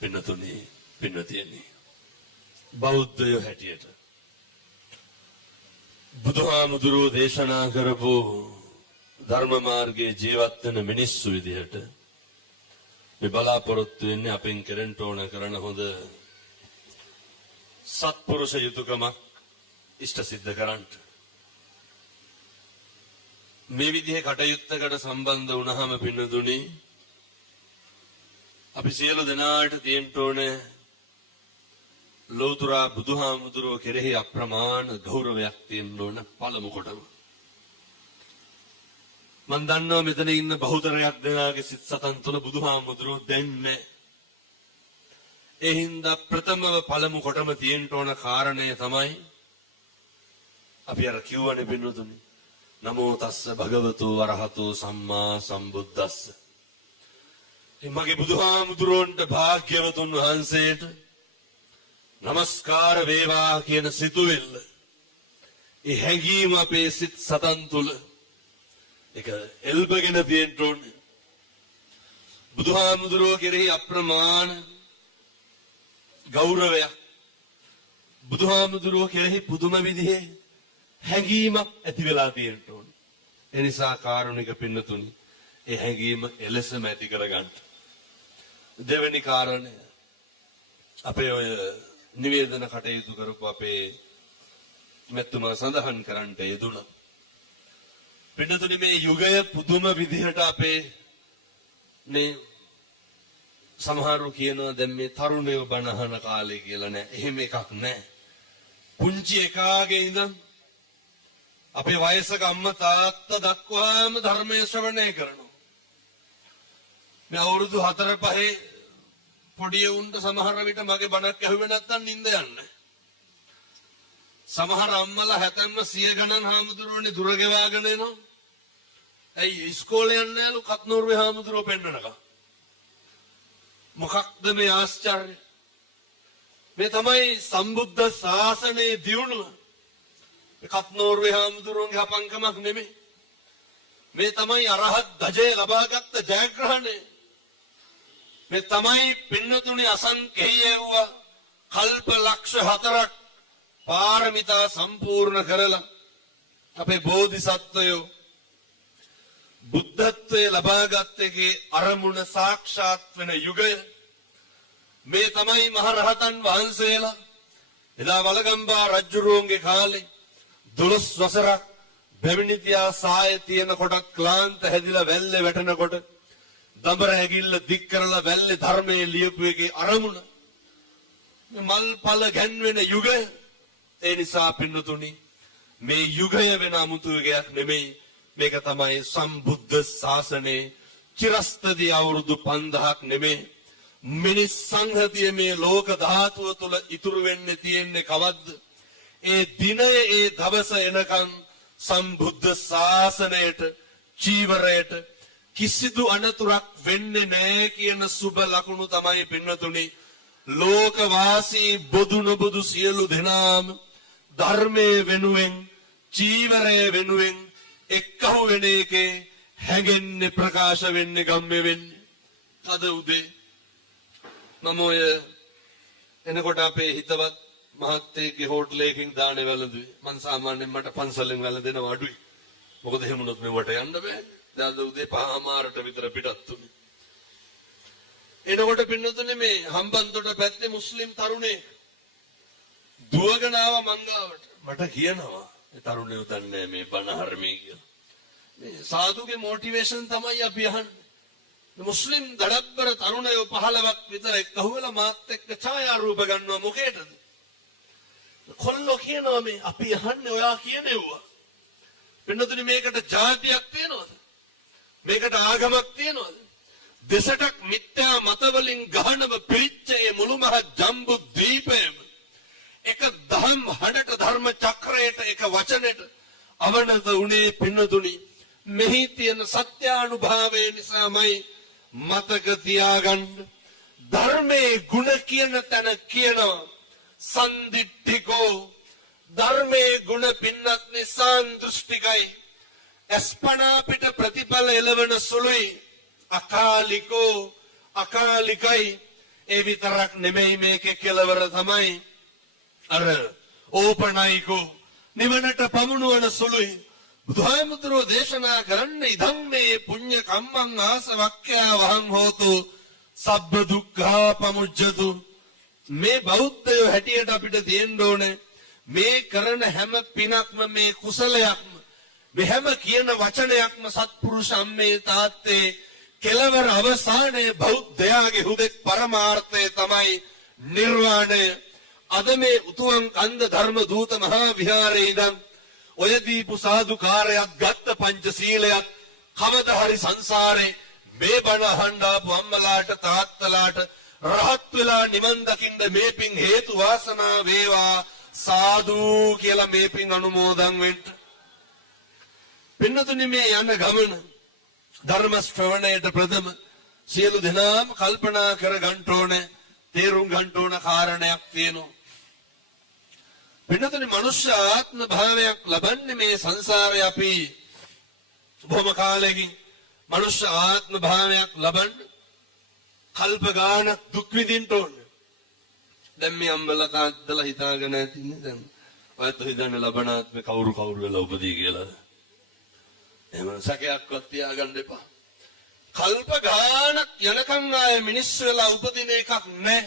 පින්නතුනි පින්නතියනි බෞද්ධයෝ හැටියට බුදුහාමුදුරුවෝ දේශනා කරපු ධර්ම මාර්ගයේ ජීවත් වෙන මිනිස්සු විදිහට මේ බලාපොරොත්තු වෙන්නේ අපෙන් කෙරෙන්න ඕන කරන හොඳ සත්පුරුෂ යුතුයකමක් ඉෂ්ට සිද්ධ කරන්න. මේ විදිහේ කටයුත්තකට සම්බන්ධ වුණාම පින්නතුනි අපි සියලු දෙනාට තියෙන්න ඕනේ ලෝතර බුදුහාමුදුරුවෝ කෙරෙහි අප්‍රමාණ ගෞරවයක් තියෙන්න ඕන පළමු කොටම. මම දන්නවා මෙතන ඉන්න බහුතරයක් දෙනාගේ සිත් සතන් තුළ බුදුහාමුදුරුවෝ දැන් නැහැ. ඒ හින්දා ප්‍රථමව පළමු කොටම තියෙන්න ඕන කාරණය තමයි අපි අර කියවනේ පින්නතුනි නමෝ තස්ස භගවතු වරහතෝ සම්මා සම්බුද්දස්ස. මගේ බුදුහාමුදුරුවන්ට භාග්‍යවතුන් වහන්සේට නමස්කාර වේවා කියන සිතුවිල්ල ඒ හැඟීම අපේ සිත් සතන් තුළ ඒක එල්බගෙන තියෙන්න ඕනේ. බුදුහාමුදුරුවෝ කෙරෙහි අප්‍රමාණ ගෞරවයක් බුදුහාමුදුරුවෝ කෙරෙහි පුදුම විදිහේ හැඟීමක් ඇති වෙලා තියෙන්න ඕනේ. ඒ නිසා කාරුණික පින්නතුනි ඒ හැඟීම එලෙසම ඇති කරගන්න. දෙවෙනි කාරණය අපේ ඔය නිවේදන කටයුතු කරපු අපේ මෙතුමා සඳහන් කරන්නට යෙදුණා. පින්නතුනි මේ යුගය පුදුම විදිහට අපේ මේ සමහරු කියනවා දැන් මේ තරුණයෝ බණහන කාලේ කියලා නෑ. එහෙම එකක් නෑ. පුංචි එකාගේ ඉඳන් අපේ වයසක අම්මා තාත්තා දක්වාම ධර්මයේ ශ්‍රවණය කරනවා. මේ අවුරුදු 4-5 පොඩි උන්ට සමහර විට මගේ බණක් ඇහුවේ නැත්තම් නිින්ද යන්නේ. සමහර අම්මලා හැතැම්ම 100 ගණන් හාමුදුරුවනේ දුර ගෙවාගෙන එනවා. ඇයි ඉස්කෝලේ යන්නේ නැලු කත්නෝරුවේ හාමුදුරුවෝ පෙන්නනකම්. මොකක්ද මේ ආශ්චර්ය? මේ තමයි සම්බුද්ධ ශාසනයේ දියුණුව. කත්නෝරුවේ හාමුදුරුවන්ගේ හපංකමක් නෙමෙයි. මේ තමයි අරහත් ධජය ලබාගත් ජයග්‍රහණය. මේ තමයි පින්නතුනි අසංකේයව කල්ප ලක්ෂ 4ක් පාරමිතා සම්පූර්ණ කරලා අපේ බෝධිසත්වයෝ බුද්ධත්වයේ ලබාගත් එකේ අරමුණ සාක්ෂාත් වෙන යුගය. මේ තමයි මහරහතන් වහන්සේලා එදා වලගම්බා රජුරුවන්ගේ කාලේ 12 වසරක් බැමිණිතියා සාය තියෙන කොට ක්ලාන්ත හැදිලා වැල්ලේ වැටෙනකොට දඹර ඇගිල්ල දික් කරලා වැල්ලේ ධර්මයේ ලියපු එකේ අරමුණ මල්පල ගැන්වෙන යුගය. ඒ නිසා පින්නතුනි මේ යුගය වෙන 아무තු යුගයක් නෙමෙයි. මේක තමයි සම්බුද්ධ ශාසනයේ චිරස්තදී අවුරුදු 5000ක් නෙමෙයි. මිනිස් සංහතිය මේ ලෝක ධාතුව තුල ඉතුරු වෙන්නේ තියෙන්නේ කවද්ද? ඒ දිනය ඒ දවස එනකන් සම්බුද්ධ ශාසනයට චීවරයට කිසිදු අනතුරක් වෙන්නේ නැහැ කියන සුබ ලකුණු තමයි පින්නතුනි ලෝකවාසී බොදු නොබොදු සියලු දෙනාම ධර්මයේ වෙනුවෙන් චීවරයේ වෙනුවෙන් එක්කහුව වෙන එකේ හැගෙන්නේ ප්‍රකාශ වෙන්නේ ගම්මේ වෙන්නේ. අද උදේ මම ඔය එනකොට අපේ හිතවත් මහත්තයෙක්ගේ හෝටලයකින් දානේ වැළඳුවේ. මං සාමාන්‍යයෙන් මට පන්සලෙන් වැළඳෙනව අඩුයි. මොකද එහෙම වුණොත් මෙවට යන්න බෑ. දැන් උදේ 5:00 විතර පිටත් උනේ. එනකොට පින්නතුනේ මේ හම්බන්තොට පැත්තේ මුස්ලිම් තරුණයෙක් දුවගෙන ආවා මංගාවට. මට කියනවා ඒ තරුණයෝ දන්නේ මේ බණ හර්මී කියලා. මේ සාදුගේ මොටිවේෂන් තමයි අපි අහන්නේ. මුස්ලිම් දඩබ්බර තරුණයෝ 15ක් විතර එක්කහුවලා මාත් එක්ක ඡායාරූප ගන්නවා මොකේද? කොල්ලෝ කියනවා මේ අපි අහන්නේ ඔයා කියනෙව්වා. පින්නතුනි මේකට ජාතියක් තියෙනවද? මේකට ආගමක් තියෙනවද? දෙසටක් මිත්‍යා මතවලින් ගහනව පිරිච්ච ඒ මුළු මහත් ජම්බු දීපයම එක දහම් හඬට ධර්ම චක්‍රයට එක වචනෙට අවනත උනේ පින්නතුනි මෙහි තියෙන සත්‍යානුභාවය නිසාමයි. මතක තියාගන්න ධර්මයේ ගුණ කියන තැන කියනවා සන්දිට්ඨිකෝ. ධර්මයේ ගුණ පින්නත්නි සාන්දෘෂ්ටිකයි. අස්පනා පිට ප්‍රතිඵල එළවන සුළුයි. අකාලිකෝ අකාලිකයි. ඒ විතරක් නෙමෙයි මේකේ කෙලවර තමයි අර ඕපනයිකෝ නිවනට පමුණුවන සුළුයි. බුදුහාමුදුරෝ දේශනා කරන්නේ ඉදං මේ පුඤ්ඤ කම්මං ආසවක්ඛ්‍යා වහං හෝතු සබ්බ දුක්ඛා පමුජ්ජතු. මේ බෞද්ධයෝ හැටියට අපිට තියෙන්න ඕනේ මේ කරන හැම පිනක්ම මේ කුසලයක්ම මේ හැම කියන වචනයක්ම සත්පුරුෂ අම්මේ තාත්තේ කෙලවර අවසානයේ බෞද්ධයාගේ හුදෙක් පරමාර්ථය තමයි නිර්වාණය. අද මේ උතුම් කන්ද ධර්ම දූත මහා විහාරයේ ඉඳන් ඔය දීපු සාදුකාරයක් ගත්ත පංචශීලයක් කවදා හරි සංසාරේ මේ බණ අහන්න ආපු අම්මලාට තාත්තලාට රහත් වෙලා නිවන් දකින්න මේ පින් හේතු වාසනා වේවා සාදු කියලා මේ පින් අනුමෝදන් වෙන්න. පින්නතුනි මේ යන ගමන ධර්ම ශ්‍රවණයට ප්‍රථම සියලු දෙනාම කල්පනා කර ගන්න ඕනේ තේරුම් ගන්න ඕන කාරණයක් තියෙනවා. පින්නතුනි මනුෂ්‍ය ආත්ම භාවයක් ලබන්නේ මේ සංසාරේ අපි බොහොම කාලෙකින් මනුෂ්‍ය ආත්ම භාවයක් ලබන්න කල්ප ගානක් දුක් විඳින්න ඕනේ. දැන් මේ අම්මලා තාත්තලා හිතාගෙන ඇතිනේ දැන් ඔයත් හිතන්නේ ලබන ආත්මේ කවුරු වෙලා උපදී කියලා. එහෙම සැකයක්වත් තියාගන්න එපා. කල්ප ගානක් යනකම් ආයේ මිනිස්සු වෙලා උපදින එකක් නැහැ.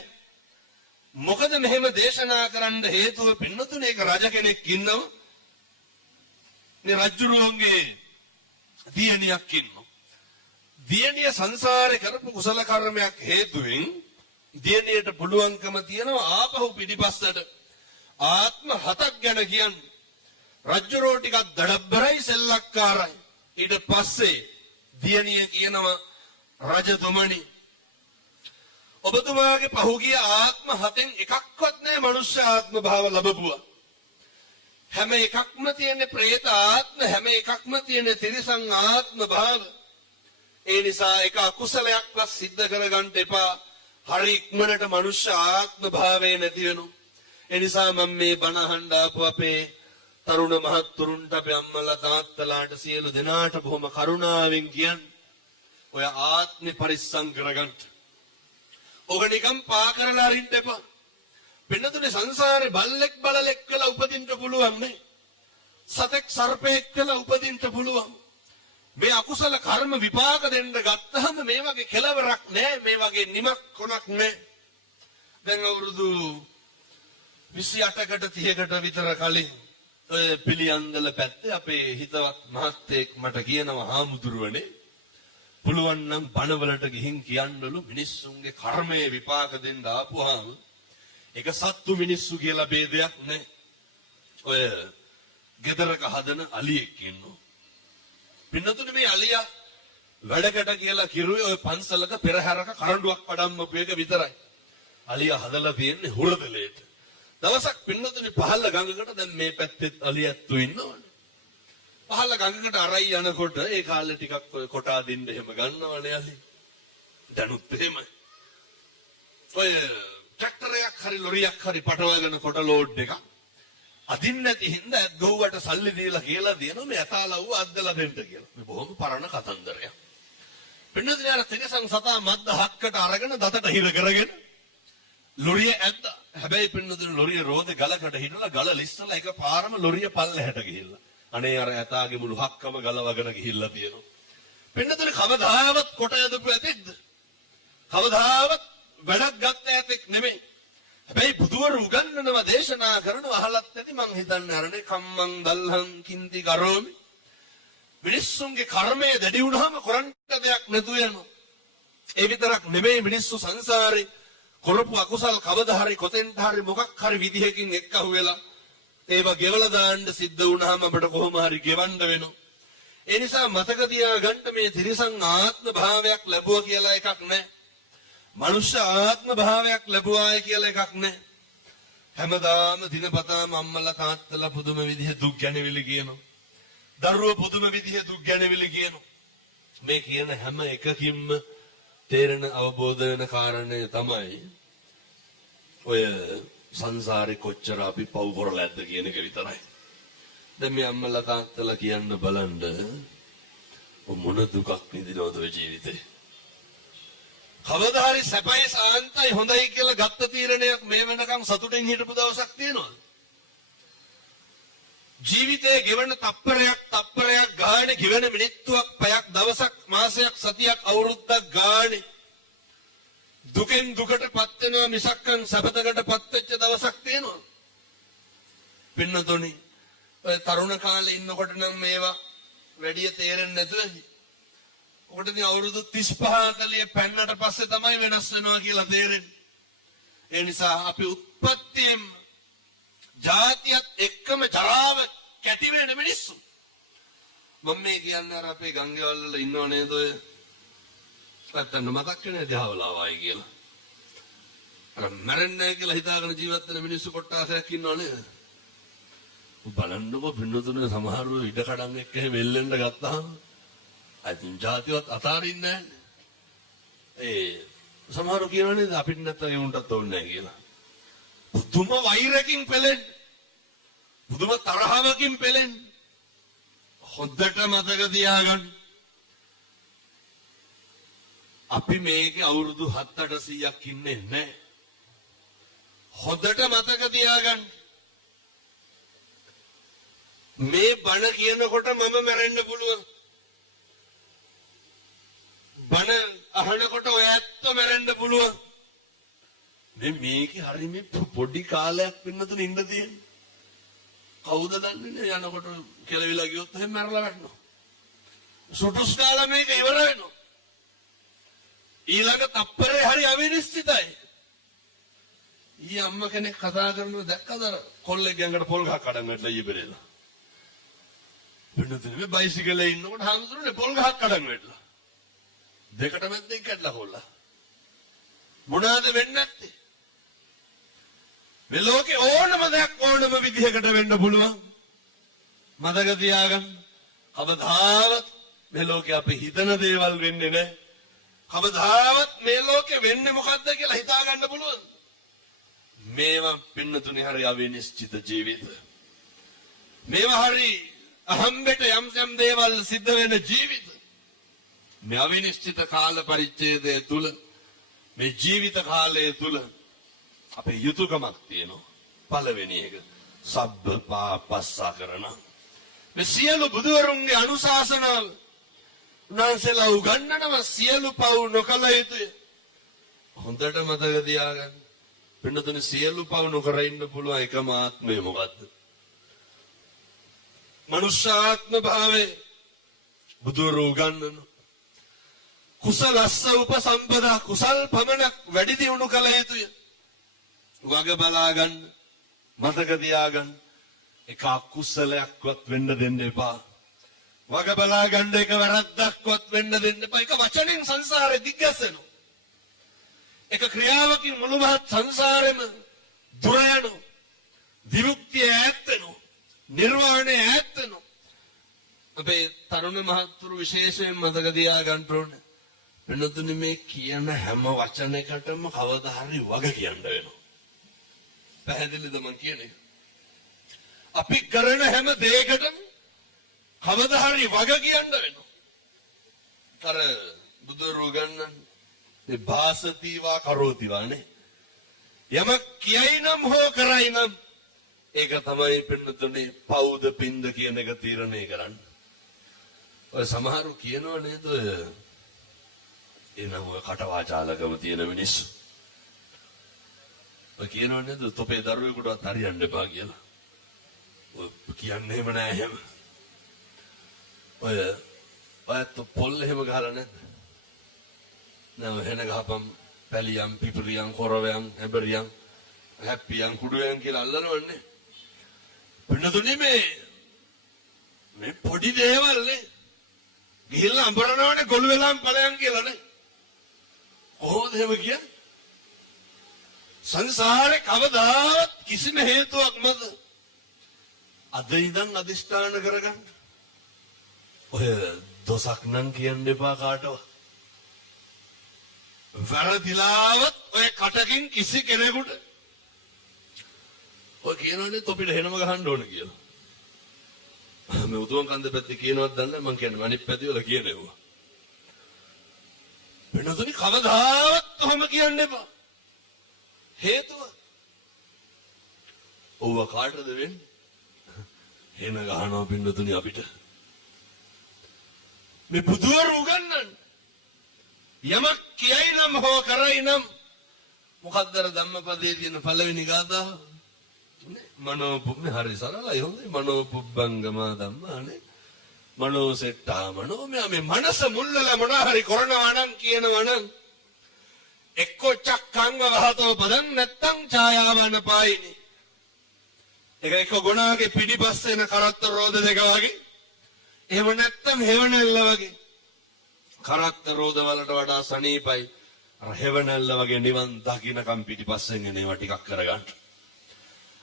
මොකද මෙහෙම දේශනා කරන්න හේතුව පින්නතුනේ එක රජ කෙනෙක් ඉන්නවා. මේ රජුරුවන්ගේ දියණියක් ඉන්නවා. දියණිය සංසාරේ කරපු කුසල කර්මයක් හේතුවෙන් දියණියට පුළුවන්කම තියෙනවා ආපහු පිටිපස්සට ආත්ම 7ක් ගැන කියන්නේ. රජුරෝ ටිකක් දඩබ්බරයි සෙල්ලක්කාරයි. ඊට පස්සේ දියණිය කියනවා රජතුමනි ඔබතුමාගේ පහුගිය ආත්ම 7න් එකක්වත් නැහැ මනුෂ්‍ය ආත්ම භාව ලැබුවා. හැම එකක්ම තියෙන പ്രേත ආත්ම හැම එකක්ම තියෙන තිරිසන් ආත්ම භාව. ඒ නිසා එක අකුසලයක්වත් සිද්ධ කරගන්න එපා. හරි ඉක්මනට මනුෂ්‍ය ආත්ම භාවය නැති වෙනවා. ඒ නිසා මම මේ බණ අහන්න ආපු අපේ තරුණ මහත්තුරුන්ට අපේ අම්මලා තාත්තලාට සියලු දෙනාට බොහොම කරුණාවෙන් කියන්නේ ඔය ආත්මේ පරිස්සම් කරගන්න. ඔක නිකම් පා කරලා අරින්න එපා. පින්නතුනේ සංසාරේ බල්ලෙක් බලලෙක් කියලා උපදින්න පුළුවන් නේ. සතෙක් සර්පෙක් කියලා උපදින්න පුළුවන්. මේ අකුසල කර්ම විපාක දෙන්න ගත්තහම මේ වගේ කෙලවරක් නැහැ. මේ වගේ නිමක් කොනක් නැහැ. දැන් අවුරුදු 28කට 30කට විතර කලින් ඔය පිළියන්දල පැත්තේ අපේ හිතවත් මහත්තයෙක් මට කියනවා හාමුදුරුවනේ පුළුවන් නම් බණවලට ගිහින් කියන්නලු මිනිස්සුන්ගේ කර්මයේ විපාක දෙන්න ආපුවාම ඒක සත්තු මිනිස්සු කියලා ભેදයක් නැහැ. ඔය ගෙදරක හදන අලියෙක් ඉන්නවා. පින්නතුනේ මේ අලියා වැඩකට කියලා කිරුවේ ඔය පන්සලක පෙරහැරක කරඬුවක් පඩම්මපු එක විතරයි. අලියා හදලා තියෙන්නේ හුරදලේට. දවසක් පින්නතුනේ පහළ ගඟකට දැන් මේ පැත්තේ අලියත්තු ඉන්නවනේ. පහළ ගඟකට අරයි යනකොට ඒ කාලේ ටිකක් කොටා දෙන්න එහෙම ගන්නවනේ අලි. දැනුත් එහෙමයි. ඔය ට්‍රැක්ටරයක් හරි ලොරියක් හරි පටවගෙන කොට ලෝඩ් එක අදින්න නැති හින්දා ගොව්වට සල්ලි දීලා කියලා දෙනවා මේ ඇතාලව්ව අද්දලා දෙන්න කියලා. මේ බොහොම පරණ කතන්දරයක්. පින්නතුනේ අර තිරසං සතා මද්ද හක්කට අරගෙන දතට හිර කරගෙන ලොරිය ඇද්ද. හැබැයි පින්නතුනේ ලොරිය රෝදේ ගලකට හිටලා ගල ලිස්සලා එකපාරම ලොරිය පල්ලෙහාට ගිහිල්ලා. අනේ අර ඇතාගේ මුළු හක්කම ගලවගෙන ගිහිල්ලා තියෙනවා. පින්නතුනේ කවදාවත් කොට යදපු ඇතෙක්ද? කවදාවත් වැඩක් ගත්ත ඇතෙක් නෙමෙයි. හැබැයි බුදුවරු උගන්වනවා දේශනා කරනවා අහලත් ඇති මං හිතන්නේ අරනේ කම්මං දල්හං කිංති කරෝමි. මිනිස්සුන්ගේ කර්මය දැඩි වුණාම කරන්න දෙයක් නැතු වෙනවා. ඒ විතරක් නෙමෙයි මිනිස්සු සංසාරේ කරපු අකුසල් කවදා හරි කොතෙන්ට හරි මොකක් හරි විදිහකින් එක්කහුව වෙලා ඒවා ගෙවලා දාන්න සිද්ධ වුණාම අපිට කොහොම හරි ගෙවන්න වෙනවා. ඒ නිසා මතක තියාගන්න මේ තිරිසන් ආත්ම භාවයක් ලැබුවා කියලා එකක් නැහැ. මනුෂ්‍ය ආත්ම භාවයක් ලැබුවායි කියලා එකක් නැහැ. හැමදාම දිනපතාම අම්මලා තාත්තලා පුදුම විදිහ දුක් ගැනවිලි කියනවා. දරුවෝ පුදුම විදිහ දුක් ගැනවිලි කියනවා. මේ කියන හැම එකකින්ම තේරෙන අවබෝධ වෙන කාරණය තමයි ඔය සංසාරේ කොච්චර අපි පව් කරලාද කියන එක විතරයි. දැන් මේ අම්මලා තාත්තලා කියන්න බලන්න මොන දුකක් විඳිනවද ඔය ජීවිතේ. කවදා හරි සැපයි සාන්තයි හොඳයි කියලා ගත්ත තීරණයක් මේ වෙනකන් සතුටින් හිටපු දවසක් තියෙනවද? ජීවිතයේ ගෙවන තප්පරයක් ගානේ ගෙවන මිනිත්තුවක් පැයක් දවසක් මාසයක් සතියක් අවුරුද්දක් ගානේ දුකෙන් දුකටපත් වෙනවා මිසක්කන් සැපතකටපත් වෙච්ච දවසක් තියෙනවද? පින්නතොනි ඔය තරුණ කාලේ ඉන්නකොට නම් මේවා වැඩි තේරෙන්නේ නැතුව ඔකට ඉතින් අවුරුදු 35 40 පෙන්නට පස්සේ තමයි වෙනස් වෙනවා කියලා තේරෙන්නේ. ඒ නිසා අපි උත්පත්තියෙන් ජාතියත් එක්කම ජරාව කැටි වෙන මිනිස්සු. මම මේ කියන්නේ අර අපේ ගංගේවල් වල ඉන්නව නේද ඔය නැත්තම් මතක් වෙන්නේ දහවලා වයි කියලා. අර මරන්නේ කියලා හිතාගෙන ජීවත් වෙන මිනිස්සු කොට්ටාසයක් ඉන්නව නේද? බලන්නකො පින්නතුනේ සමහරව ඉඩ කඩන් එක්ක එහෙම එල්ලෙන්න ගත්තාම අයින් ජාතිවත් අතාරින්නේ නැහැ. සමහරව කියනනේ අපිට නැත්තම් ඒ උන්ටත් ඕනේ නැහැ කියලා. පුදුම වෛරකින් පෙළෙන්න. පුදුම තරහවකින් පෙළෙන්න. හොද්දට මතක තියාගන්න. අපි මේකේ අවුරුදු 7-800ක් ඉන්නේ නැහැ. හොද්දට මතක තියාගන්න. මේ බණ කියනකොට මම මැරෙන්න පුළුවන්. බණ අහනකොට ඔය ඇත්ත මැරෙන්න පුළුවන්. මේකේ හරි මේ පොඩි කාලයක් වෙනතුන ඉන්න තියෙන්නේ. කවුද දන්නේ යනකොට කෙලවිලා ගියොත් එහෙම මැරලා වැටෙනවා. සුටුස් කාලා මේක ඉවර වෙනවා. ඊළඟ තප්පරේ හරි අවිනිශ්චිතයි. ඊ අම්ම කෙනෙක් කතා කරනවා දැක්කද අර කොල්ලෙක් යංගට පොල් ගහක් කඩන් වැටලා ඊ පෙරේලා. වෙනතුනේ මේ බයිසිකලේ ඉන්නකොට හාමුදුරනේ පොල් ගහක් කඩන් වැටලා. දෙකට මැද්දෙන් කැඩලා කොල්ලා. මොනවාද වෙන්නේ නැත්තේ? මේ ලෝකේ ඕනම දෙයක් ඕනම විදිහකට වෙන්න පුළුවන්. මතක තියාගන්න. කවදාවත් මේ ලෝකේ අපි හිතන දේවල් වෙන්නේ නැහැ. කවදාවත් මේ ලෝකේ වෙන්නේ මොකද්ද කියලා හිතා ගන්න පුළුවන්. මේවා පින්නතුනේ හරි අවිනිශ්චිත ජීවිත. මේවා හරි අහම්බෙට යම් දේවල් සිද්ධ වෙන ජීවිත. මේ අවිනිශ්චිත කාල පරිච්ඡේදය තුල මේ ජීවිත කාලය තුල අපේ යුතුයකමක් තියෙනවා. පළවෙනි එක සබ්බ පාපස්සා කරන. මේ සියලු බුදුවරුන්ගේ අනුශාසනාව උන්වහන්සේලා උගන්වනවා සියලු පව් නොකළ යුතුය. හොඳට මතක තියාගන්න. පින්නතුනේ සියලු පව් නොකර ඉන්න පුළුවන් එකම ආත්මය මොකද්ද? මනුෂ්‍යාත්ම භාවයේ බුදුවරු උගන්වනවා. කුසලස්ස උපසම්පදා කුසල් පමණක් වැඩි දියුණු කළ යුතුය. වග බලා ගන්න මතක තියාගන්න එක අකුසලයක්වත් වෙන්න දෙන්න එපා. වග බලා ගන්න එක වැරද්දක්වත් වෙන්න දෙන්න එපා. එක වචනෙන් සංසාරේ දිග්ගැසෙනවා. එක ක්‍රියාවකින් මුළු මහත් සංසාරෙම දුර යනවා. විමුක්තිය ඈත් වෙනවා. නිර්වාණය ඈත් වෙනවා. අපේ තරුණ මහත්තුරු විශේෂයෙන් මතක තියාගන්න ඕනේ. වෙනතුනේ මේ කියන හැම වචනයකටම කවදා හරි වග කියන්න වෙනවා. පැහැදිලිද මං කියන්නේ? අපි කරන හැම දෙයකටම කවදා හරි වග කියන්න වෙනවා. අර බුදුරෝ ගන්න මේ භාසතිවා කරෝතිවා නේ. යමක් කියයි නම් හෝ කරයි නම් ඒක තමයි පින්නතුනේ පවුද පින්ද කියන එක තීරණය කරන්නේ. ඔය සමහරු කියනව නේද එනම කටවාචාලකම තියෙන මිනිස්සු. ඔය කියනව නේද තොපේ දරුවෙකුටවත් හරියන්න එපා කියලා. ඔය කියන්නේ එහෙම නෑ එහෙම. ඔයත් පොල් එහෙම ගහලා නැද්ද? නෑ එහෙන ගහපම් පැලියම් පිපුරියම් කොරවයන් හැබරියම් හැප්පියම් කුඩුයන් කියලා අල්ලනවන්නේ. පින්නතුනේ මේ පොඩි දේවල් නේ. ගිහිල්ලා අඹරනවනේ ගොළු වෙලාම් ඵලයන් කියලා නේ. කොහොමද එහෙම කියන්නේ? සංසාරේ කවදාවත් කිසිම හේතුවක් මත අද ඉඳන් අදිෂ්ඨාන කරගන්න. ඔය දොසක් නම් කියන්න එපා කාටවත්. වැරදිලාවත් ඔය කටකින් කිසි කෙනෙකුට ඔය කියනවනේ තොපිට හෙනම ගහන්න ඕන කියලා. මේ උතුම් කන්ද පැත්තේ කියනවත් දන්නේ මම කියන්නේ අනිත් පැති වල කියනවා. වෙනතුනි කවදාවත් ඔහොම කියන්න එපා. හේතුව ඔව්ව කාටද වෙන්නේ? එන ගහනවා පින්නතුනි අපිට. මේ බුදුවරු උගන්වන්නේ යමක් කියයි නම් හෝ කරයි නම් මොකක්ද අර ධම්මපදයේ තියෙන පළවෙනි ගාථාව? මනෝපුබ්බේ හරි සරලයි හොඳයි. මනෝපුබ්බංගම ධම්මානේ මනෝසෙට්ටා මනෝ මේ මනස මුල්ලලා මොනවා හරි කරනවා නම් කියනවා නම් එක්කෝ චක්ඛංග වහතෝ පදං නැත්තං ඡායාවන පායිනි. ඒක ගුණාගේ පිටිපස්ස එන කරත්ත රෝද දෙක වගේ. එහෙම නැත්තම් හෙවණැල්ල වගේ. කරත්ත රෝද වලට වඩා සනීපයි අර හෙවණැල්ල වගේ නිවන් දකින්නකම් පිටිපස්සෙන් එන ඒවා ටිකක් කරගන්න.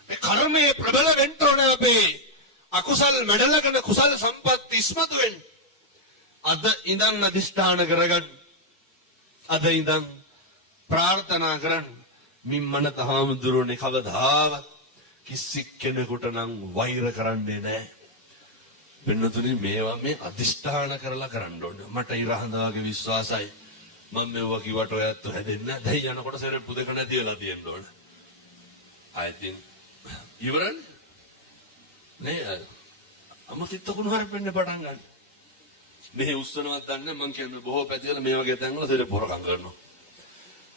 මේ කර්මයේ ප්‍රබල වෙන්න ඕනේ අපේ අකුසල් මැඩලගෙන කුසල සම්පත් ඉස්මතු වෙන්න. අද ඉඳන් අදිෂ්ඨාන කරගන්න. අද ඉඳන් ප්‍රාර්ථනා කරන්න. මිම්මන තහාමුදුරනේ කවදාවත් කිසි කෙනෙකුට නම් වෛර කරන්නේ නැහැ. වෙනතුනි මේවා මේ අදිෂ්ඨාන කරලා කරන්න ඕනේ. මට ඉරහඳ වගේ විශ්වාසයි. මම මේවා කිව්වට ඔයත් හැදෙන්නේ නැහැ. දැන් යනකොට සෙරෙප්පු දෙක නැති වෙලා තියෙන්න ඕනේ. I think ඉවරනේ. නේ අමතිත් කුණු හරිපෙන්න පටන් ගන්න. මේ උස්සනවත් දන්නේ මං කියන්නේ බොහෝ පැතිවල මේ වගේ තැන්වල සෙරෙප්පු හොරකම් කරනවා.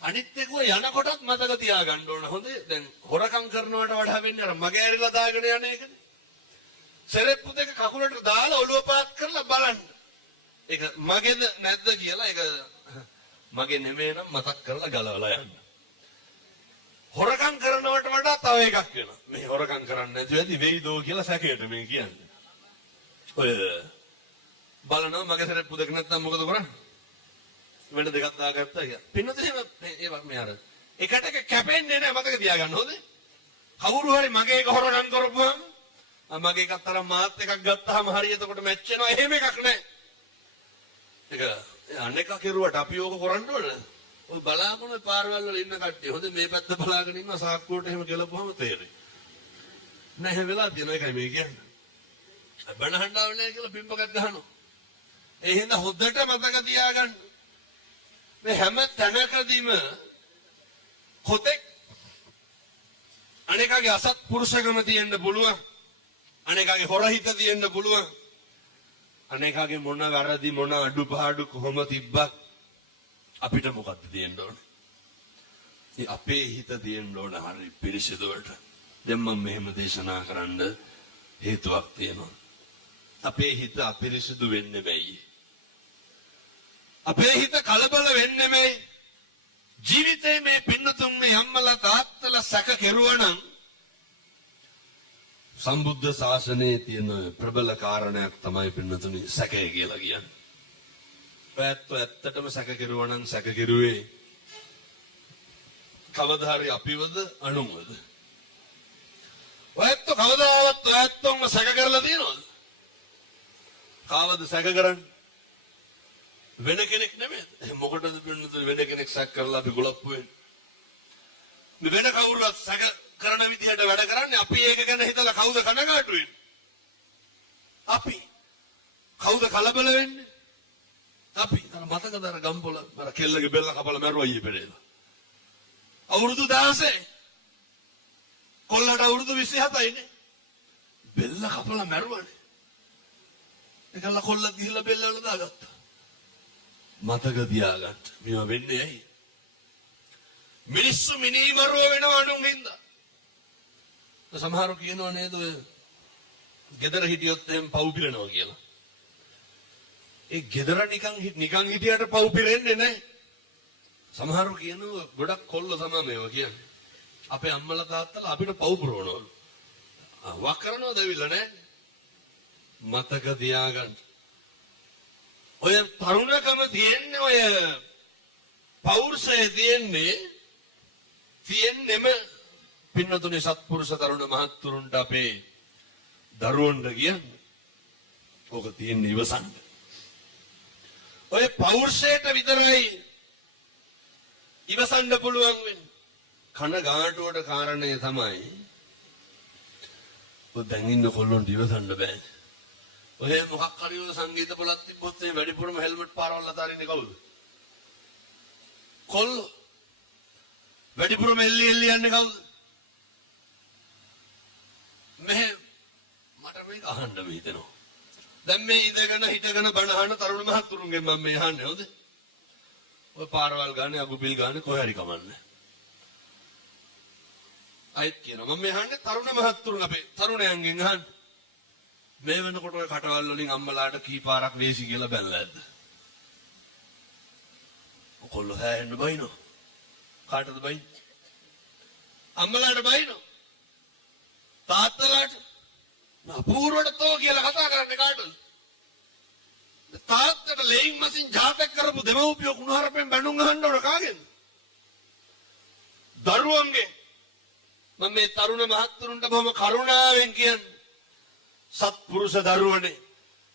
අනිත් එක යනකොටත් මතක තියාගන්න ඕන. හොඳේ දැන් හොරකම් කරනවට වඩා වෙන්නේ අර මගේ ඇරිලා දාගෙන යන එකනේ. සෙරෙප්පු දෙක කකුලට දාලා ඔළුව පාත් කරලා බලන්න. ඒක මගේද නැද්ද කියලා ඒක මගේ නෙමෙයි නම් මතක් කරලා ගලවලා යන්න. හොරකම් කරනවට වඩා තව එකක් වෙනවා. මේ හොරකම් කරන්නේ නැති වෙද්දි වෙයිදෝ කියලා සැකයට මේ කියන්නේ. ඔය බලනවා මගේ සෙරෙප්පු දෙක නැත්තම් මොකද කරන්නේ? වෙන දෙකක් දාගත්තා කියලා. පින්නතේ ඒවා මේ අර එකට එක කැපෙන්නේ නැහැ මතක තියාගන්න හොඳේ. කවුරු හරි මගේ එක හොරකම් කරපුවාම මගේ එකත් අර මාත් එකක් ගත්තාම හරි එතකොට මැච් වෙනවා. එහෙම එකක් නැහැ. ඒක අනේක කෙරුවට අපි ඕක කරන්න ඕනේ. ඔය බලාගෙන පාරවල් වල ඉන්න කට්ටිය හොඳේ මේ පැත්ත බලාගෙන ඉන්න සාක්කුවට එහෙම ගලපුවම තේරෙයි. නැහැ වෙලා තියෙන එකයි මේ කියන්නේ. බණහඬාව නැහැ කියලා පිම්බකක් ගහනවා. ඒ හින්දා හොද්දට මතක තියාගන්න. මේ හැම තැනකදීම කොතෙක් අනේකගේ අසත්පුරුෂකම තියෙන්න පුළුවන්. අනේකගේ හොරහිත තියෙන්න පුළුවන්. අනේකගේ මොන වැරදි මොන අඩුපාඩු කොහොම තිබ්බත් අපිට මොකක්ද තියෙන්න ඕනේ? ඒ අපේ හිත තියෙන්න ඕන හරි පිරිසිදුවට. දැන් මම මෙහෙම දේශනා කරන්න හේතුවක් තියෙනවා. අපේ හිත අපිරිසිදු වෙන්නේ වෙයි. අපේ හිත කලබල වෙන්නේ මේ ජීවිතේ මේ පින්නතුන්ගේ අම්මලා තාත්තලා සැක කෙරුවනම් සම්බුද්ධ ශාසනයේ තියෙන ප්‍රබල කාරණයක් තමයි පින්නතුනි සැකය කියලා කියන්නේ. ඇත්තටම සැක කෙරුවනම් සැක කෙරුවේ කවදා හරි අපිවද අනුන්වද? ඔයත් කවදාවත් ඔයත්ම සැක කරලා තියෙනවද? කාවද සැක කරන්නේ? වෙන කෙනෙක් නෙමෙයි. මොකටද පින්නතුනි වෙන කෙනෙක් සැක කරලා අපි ගොලප්පු වෙන්නේ? මේ වෙන කවුරුත් සැක කරන විදිහට වැඩ කරන්නේ අපි ඒක ගැන හිතලා කවුද කනගාටු වෙන්නේ? අපි. කවුද කලබල වෙන්නේ? අපි. අර මතකද අර ගම්පොළ අර කෙල්ලගේ බෙල්ල කපලා මැරුවා ඊයේ පෙරේද? අවුරුදු 16. කොල්ලට අවුරුදු 27යි නේ. බෙල්ල කපලා මැරුවානේ. ඒකල කොල්ල ගිහිල්ලා බෙල්ල වල දාගත්තා. මතක තියාගන්න. මේවා වෙන්නේ ඇයි? මිනිස්සු මිනිමරුව වෙනවා අනුන් හින්දා. සමහරව කියනවා නේද ඔය ගෙදර හිටියොත් එහෙම පව් පිරෙනවා කියලා. ඒ ගෙදර නිකන් හිටියට පව් පිරෙන්නේ නැහැ. සමහරව කියනවා ගොඩක් කොල්ල තමයි මේවා කියන්නේ. අපේ අම්මලා තාත්තලා අපිට පව් පුරවනවා. වක් කරනවද ඇවිල්ලා නැහැ. මතක තියාගන්න. ඔය තරුණකම තියෙන්නේ ඔය පෞරුෂය තියෙන්නේම පින්නතුනේ සත්පුරුෂ තරුණ මහත්තුරුන්ට අපේ දරුවන්ට කියන්නේ. ඕක තියෙන්නේ ඉවසන්න. ඔය පෞරුෂයට විතරයි ඉවසන්න පුළුවන් වෙන්නේ. කනගාටුවට කාරණේ තමයි ඔය දැන් ඉන්න කොල්ලොන්ට ඉවසන්න බෑ. ඔය මොකක් හරි ඔය සංගීත පොලක් තිබ්බොත් මේ වැඩිපුරම හෙල්මට් පාරවල් අතාරින්නේ කවුද? කොල්ලෝ වැඩිපුරම එල්ලි යන්නේ කවුද? මෙහෙ මට මේක අහන්න හිතෙනවා. දැන් මේ ඉඳගෙන හිටගෙන බණ අහන තරුණ මහත්තුරුන්ගෙන් මම මේ අහන්නේ හොඳ. ඔය පාරවල් ගානේ අගුපිල් ගානේ කොහේ හරි කමන්නේ. අයිත් කියනවා මම මේ අහන්නේ තරුණ මහත්තුරුන් අපේ තරුණයන්ගෙන් අහන්න. මේ වෙනකොට ඔය කටවල් වලින් අම්මලාට කී පාරක් වේසි කියලා බැලලා ඇද්ද? කොල්ලෝ හැෙන්න බයිනෝ. කාටද බයි? අම්මලාට බයිනෝ. තාත්තලාට අපූර්වට තෝ කියලා කතා කරන්නේ කාටද? තාත්තට ලේයින් මසින් ජාතක කරපු දෙමව්පියෝ කුණහරපෙන් බැනුම් අහන්න ඕන කාගෙන්ද? දරුවන්ගේ. මම මේ තරුණ මහත්තුරුන්ට බොහොම කරුණාවෙන් කියන්නේ සත්පුරුෂ දරුවනේ.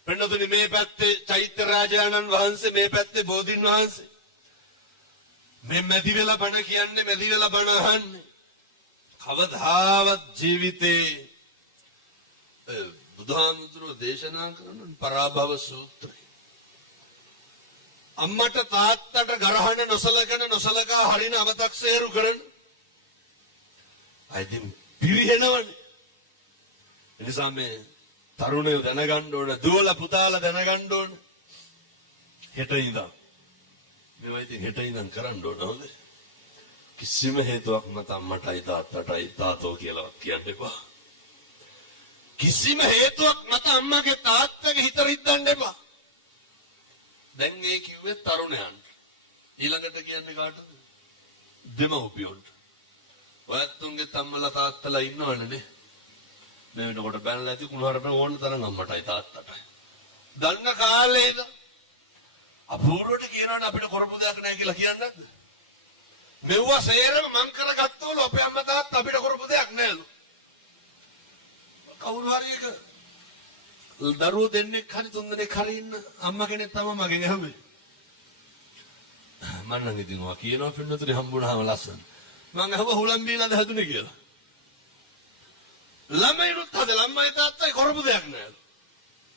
වෙනතුනි මේ පැත්තේ චෛත්‍ය රාජානන් වහන්සේ මේ පැත්තේ බෝධින් වහන්සේ. මේ මැදි වෙලා බණ කියන්නේ මැදි වෙලා බණ අහන්නේ. කවදාවත් ජීවිතේ බුදුහාමුදුරුවෝ දේශනා කරන පරාභව සූත්‍රය. අම්මට තාත්තට ගරහන නොසලකා හරින අවතක්සේරු කරන. අයිතින් පිරිහෙනවනේ. එනිසා මේ තරුණයෝ දැනගන්න ඕන, දුවල පුතාලා දැනගන්න ඕන. හෙට ඉඳන් මේවා ඉතින් හෙට ඉඳන් කරන්න ඕන හොඳ. කිසිම හේතුවක් නැත අම්මටයි තාත්තටයි තාතෝ කියලා කියන්න එපා. කිසිම හේතුවක් නැත අම්මගේ තාත්තගේ හිත රිද්දන්න එපා. දැන් මේ කිව්වේ තරුණයන්ට. ඊළඟට කියන්නේ කාටද? දෙමව්පියන්ට. ඔයත්තුන්ගේ තම්මලා තාත්තලා ඉන්නවනේ. මේ වෙනකොට බැලලා ඇති කුණහරපේ ඕන තරම් අම්මටයි තාත්තටයි. දන්න කාලේද අපූර්වට කියනවනේ අපිට කරපු දෙයක් නැහැ කියලා කියන්නේ නැද්ද? මෙව්වා සේරම මං කරගත්තවලු අපේ අම්මා තාත්තා අපිට කරපු දෙයක් නෑලු. කවුරු හරි එක දරුවෝ දෙන්නෙක් හරි තුන් දෙනෙක් හරි ඉන්න අම්මා කෙනෙක් තමයි මගෙන් ඇහුවේ. මම නම් ඉතින් ඔයා කියනවා පින්නතුනේ හම්බුනහම ලස්සන. මං අහුවා හුලම් බීලාද හැදුනේ කියලා. ළමයිනුත් හදලා අම්මයි තාත්තයි කරපු දෙයක් නෑලු.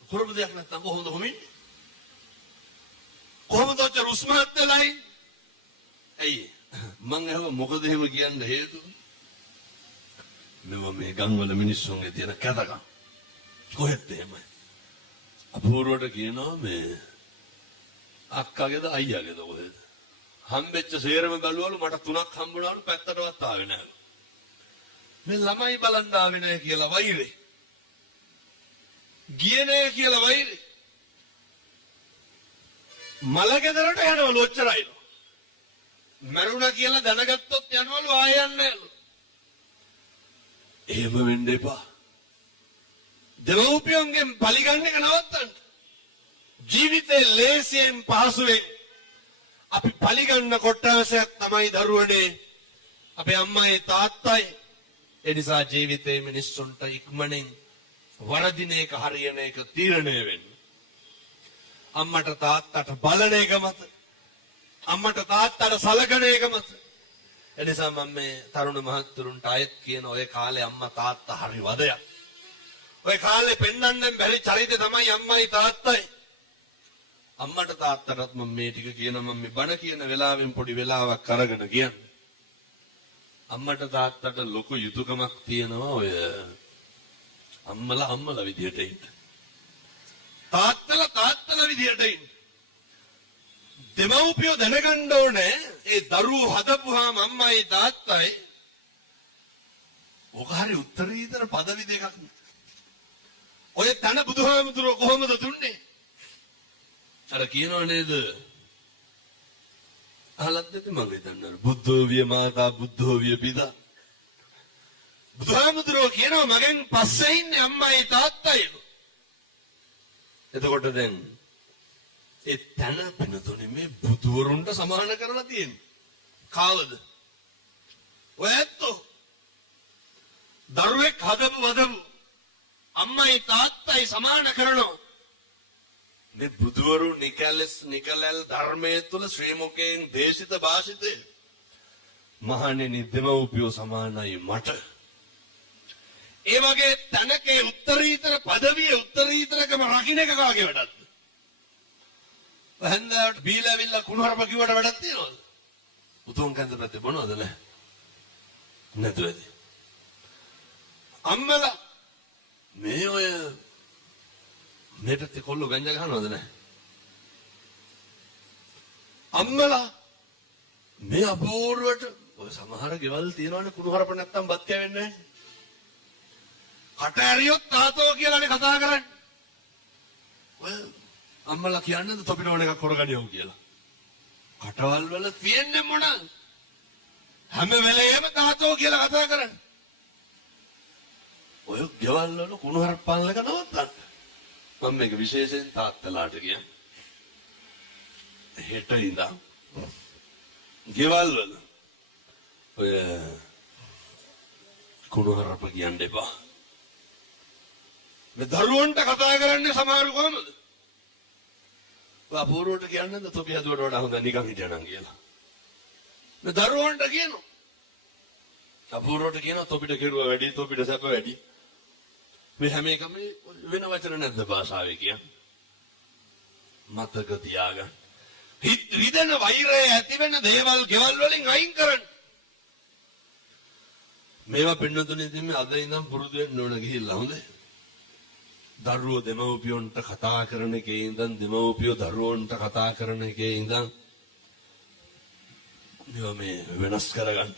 කරපු දෙයක් නැත්තම් කොහොමද හොමින්නේ? කොහොමද ඔච්චර උස්මහත් වෙලයි? ඇයි? මං අහුවා මොකද එහෙම කියන්න හේතුව? මෙව මේ ගම්වල මිනිස්සුන්ගේ තියෙන කැතකම්. කොහෙද එහෙමයි? අපූර්වට කියනවා මේ අක්කාගේද අයියාගේද කොහෙද? හම්බෙච්ච සේරම බැලුවලු මට 3ක් හම්බුණාලු පැත්තටවත් ආවේ නෑලු. මේ ළමයි බලන්න ආවේ නෑ කියලා වෛරේ. ගියේ නෑ කියලා වෛරේ. මලගෙදරට යනවලු ඔච්චරයිලු. මරුණා කියලා දැනගත්තොත් යනවලු ආය යන්නේ නෑලු. එහෙම වෙන්න එපා. දෙමව්පියන්ගෙන් පරිගන්න එක නවත්තන්න. ජීවිතේ ලේසියෙන් පහසුවෙන් අපි පරිගන්න කොටසක් තමයි දරුවනේ අපේ අම්මයි තාත්තයි. ඒ නිසා ජීවිතේ මිනිස්සුන්ට ඉක්මනින් වරදින එක හරියන එක තීරණය වෙන්න. අම්මට තාත්තට බලන එක මත, අම්මට තාත්තට සලකන එක මත. එනිසා මම මේ තරුණ මහත්තුරුන්ට අයත් කියන ඔය කාලේ අම්මා තාත්තා හරි වදයක්. ඔය කාලේ පෙන්වන්න බැරි චරිත තමයි අම්මයි තාත්තයි. අම්මට තාත්තටත් මම මේ ටික කියනවා. මම මේ බණ කියන වෙලාවෙන් පොඩි වෙලාවක් අරගෙන කියන්නේ. අම්මට තාත්තට ලොකු යුතුයකමක් තියෙනවා ඔය අම්මලා විදියට ඉන්න. තාත්තලා විදියට ඉන්න. දෙමව්පියෝ දැනගන්න ඕනේ ඒ දරුවෝ හදපුවාම අම්මයි තාත්තයි ඔක හරි උත්තරීතර පදවි දෙකක්. ඔය තන බුදුහාමුදුරුවෝ කොහොමද දුන්නේ? අර කියනව නේද? අහලත් නැති මම හිතන්නේ බුද්ධෝ විය මාතා බුද්ධෝ විය පිතා. බුදුහාමුදුරුවෝ කියනවා මගෙන් පස්සේ ඉන්නේ අම්මයි තාත්තයි. එතකොට දැන් ඒ තන පිනතුනේ මේ බුදුවරුන්ට සමාන කරලා තියෙන්නේ. කාවද? ඔය ඇත්තෝ දරුවෙක් හදපු වදපු අම්මයි තාත්තයි සමාන කරනවා. මේ බුදුවරු නිකලල් ධර්මයේ තුල ශ්‍රී මුඛයෙන් දේශිත භාෂිතේ මහණෙනි දෙමව්පියෝ සමානයි මට. ඒ වගේ තනකේ උත්තරීතර පදවියේ උත්තරීතරකම රකින්න එක කාගේ වැඩක්ද? වහන්දාට බීලාවිල්ලා කුණහරප කිව්වට වැඩක් තියනවද? උතුම් කන්ද පැත්තේ බොනවද නැහැ? නැතුවද? අම්මලා මේ ඔය මේ පැත්තේ කොල්ලෝ ගංජා ගහනවද නැහැ? අම්මලා මේ අපූර්වට ඔය සමහර ගෙවල් තියෙනවනේ කුණු හරප නැත්තම් බත් කැවෙන්නේ නැහැ. කට ඇරියොත් තාතෝ කියලානේ කතා කරන්නේ. ඔය අම්මලා කියන්නේ තොපිට ඕන එකක් කරගනියෝ කියලා. කටවල් වල තියෙන්නේ මොනවාද? හැම වෙලේම තාතෝ කියලා කතා කරන්නේ. ඔය ගෙවල් වල කුණු හරප පාලන එක නවත්තන්න. මම මේක විශේෂයෙන් තාත්තලාට කියන්නේ. හෙට ඉඳන් ගෙවල් වල ඔය කුණු හරප කියන්න එපා. මේ දරුවන්ට කතා කරන්නේ සමහරු කොහමද? අපූර්වට කියන්නේ තොපි හදුවට වඩා හොඳ නිකන් හිටියනම් කියලා. මේ දරුවන්ට කියනවා. අපූර්වට කියනවා තොපිට කෙරුවා වැඩි, තොපිට සැප වැඩි. මේ හැම එකම වෙන වචන නැද්ද භාෂාවේ කියන්නේ? මතක තියාගන්න. රිදෙන වෛරය ඇති වෙන දේවල් ගෙවල් වලින් අයින් කරන්න. මේවා පින්නතුනේ ඉතින් අද ඉඳන් පුරුදු වෙන්න ඕන ගිහිල්ලා හොඳේ. දරුවෝ දෙමව්පියොන්ට කතා කරන එකේ ඉඳන් දෙමව්පියෝ දරුවන්ට කතා කරන එකේ ඉඳන් මේ වෙනස් කරගන්න.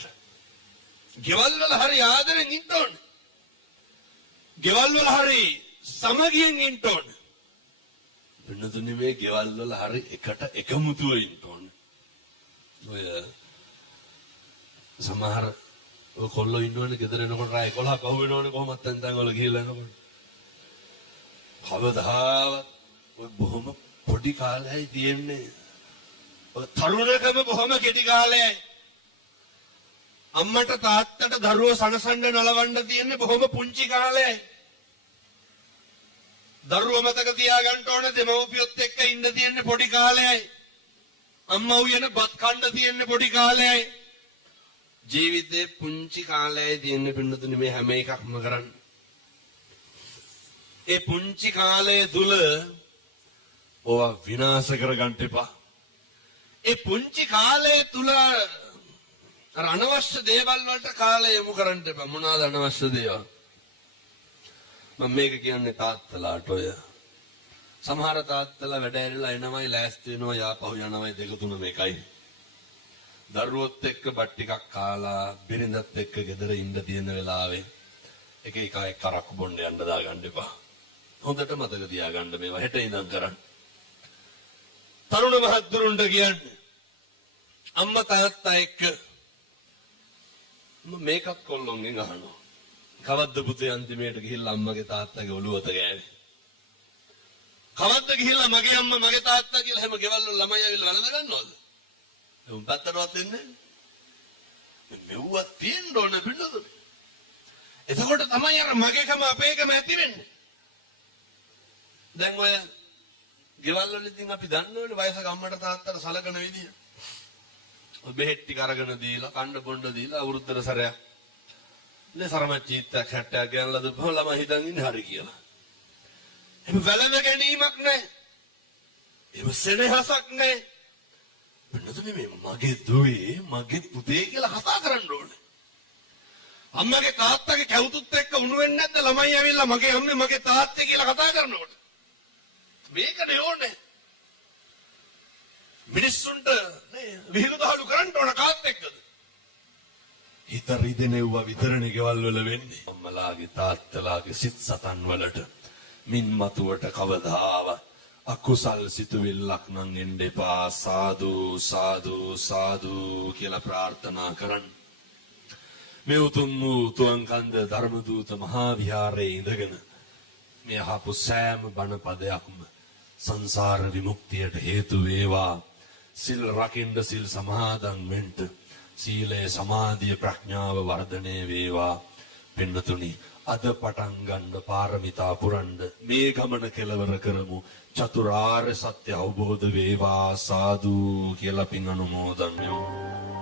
ගෙවල් වල හරි ආදරෙන් ඉන්න ඕනේ. ගෙවල් වල හරි සමගියෙන් ඉන්න ඕනේ. පින්නතුනේ මේ ගෙවල් වල හරි එකට එකමුතුව ඉන්න ඕනේ. ඔය සමහර ඔය කොල්ලෝ ඉන්නවනේ ගෙදර එනකොට රාය 11ක් අහු වෙනවනේ කොහොමද තැන් වල ගිහලා එනකොට. කවදාවත් ඔය බොහොම පොඩි කාලයයි තියෙන්නේ. ඔය තරුණකම බොහොම කෙටි කාලයයි. අම්මට තාත්තට දරුවෝ සනසන්න නලවන්න තියෙන්නේ බොහොම පුංචි කාලයයි. දරුවෝ මතක තියාගන්න ඕනේ දෙමව්පියොත් එක්ක ඉන්න තියෙන්නේ පොඩි කාලයයි. අම්මා උයන බත් කන්න තියෙන්නේ පොඩි කාලයයි. ජීවිතේ පුංචි කාලයයි තියෙන්නේ පින්නතුනි මේ හැම එකක්ම කරන්නේ. ඒ පුංචි කාලය තුල ඕවා විනාශ කරගන්න එපා. ඒ පුංචි කාලය තුල අර අනවශ්‍ය දේවල් වලට කාලය යොමු කරන්න එපා. මොනවාද අනවශ්‍ය දේවල්? මම මේක කියන්නේ තාත්තලාට ඔය සමහර තාත්තලා වැඩ ඇරිලා එනවයි ලෑස්ති වෙනවා යාපහු යනවයි දෙක තුන මේකයි. දරුවොත් එක්ක බත් ටිකක් කාලා බිරිඳත් එක්ක ගෙදර ඉන්න තියෙන වෙලාවේ එක එක කරක් බොන්න යන්න දාගන්න එපා. හොඳට මතක තියාගන්න මේවා හෙට ඉඳන් කරන්න. තරුණ මහත්තුරුන්ට කියන්නේ අම්මා තාත්තා එක්ක මේකත් කොල්ලොන්ගෙන් අහනවා. කවද්ද පුතේ අන්තිමේට ගිහිල්ලා අම්මගේ තාත්තගේ ඔළුවත ගෑවේ? කවද්ද ගිහිල්ලා මගේ අම්මා මගේ තාත්තා කියලා හැම ගෙවල් වල ළමයි ඇවිල්ලා වළඳ ගන්නවද? උන් පැත්තටවත් එන්නේ නැහැ. මෙව්වා තියෙන්න ඕන බින්නද? එතකොට තමයි අර මගේකම අපේකම ඇති වෙන්නේ. දැන් ඔය ගෙවල් වල ඉතින් අපි දන්නවනේ වයසක අම්මට තාත්තට සලකන විදිය. ඔය බෙහෙත් ටික අරගෙන දීලා කන්න බොන්න දීලා අවුරුද්දට සැරයක් නේ සරමච්චීත්තක් 60ක් ගන්නලා දුපහම ළමයි හිතන් ඉන්නේ හරි කියලා. එහෙම වැළඳ ගැනීමක් නැහැ. එහෙම සෙනෙහසක් නැහැ. බන්නතුනේ මේ මගේ දුවේ මගේ පුතේ කියලා කතා කරන්න ඕනේ. අම්මගේ තාත්තගේ කැවුතුත් එක්ක උණු වෙන්නේ නැද්ද ළමයි ඇවිල්ලා මගේ අම්මේ මගේ තාත්තේ කියලා කතා කරනකොට? මේකනේ ඕනේ. මිනිස්සුන්ට නේ විහිළුදහළු කරන්න ඕන කාත් එක්කද? හිත රිදෙනෙව්වා විතරනේ ගෙවල් වල වෙන්නේ. අම්මලාගේ තාත්තලාගේ සිත් සතන් වලට මින් මතුවට කවදාවත් අකුසල් සිතුවිල්ලක් නම් එන්න එපා. සාදු සාදු සාදු කියලා ප්‍රාර්ථනා කරන්න. මේ උතුම් වූ තුවන්කන්ද ධර්මදූත මහා විහාරයේ ඉඳගෙන මේ අහපු සෑම බණ පදයක්ම සංසාර විමුක්තියට හේතු වේවා. සිල් රකින්න සිල් සමාදන් වෙන්න සීලය සමාධිය ප්‍රඥාව වර්ධනය වේවා. පින්නතුනි අද පටන් ගන්න පාරමිතා පුරන්න මේ ගමන කෙලවර කරමු. චතුරාර්ය සත්‍ය අවබෝධ වේවා. සාදු කියලා පින් අනුමෝදන් වෙමු.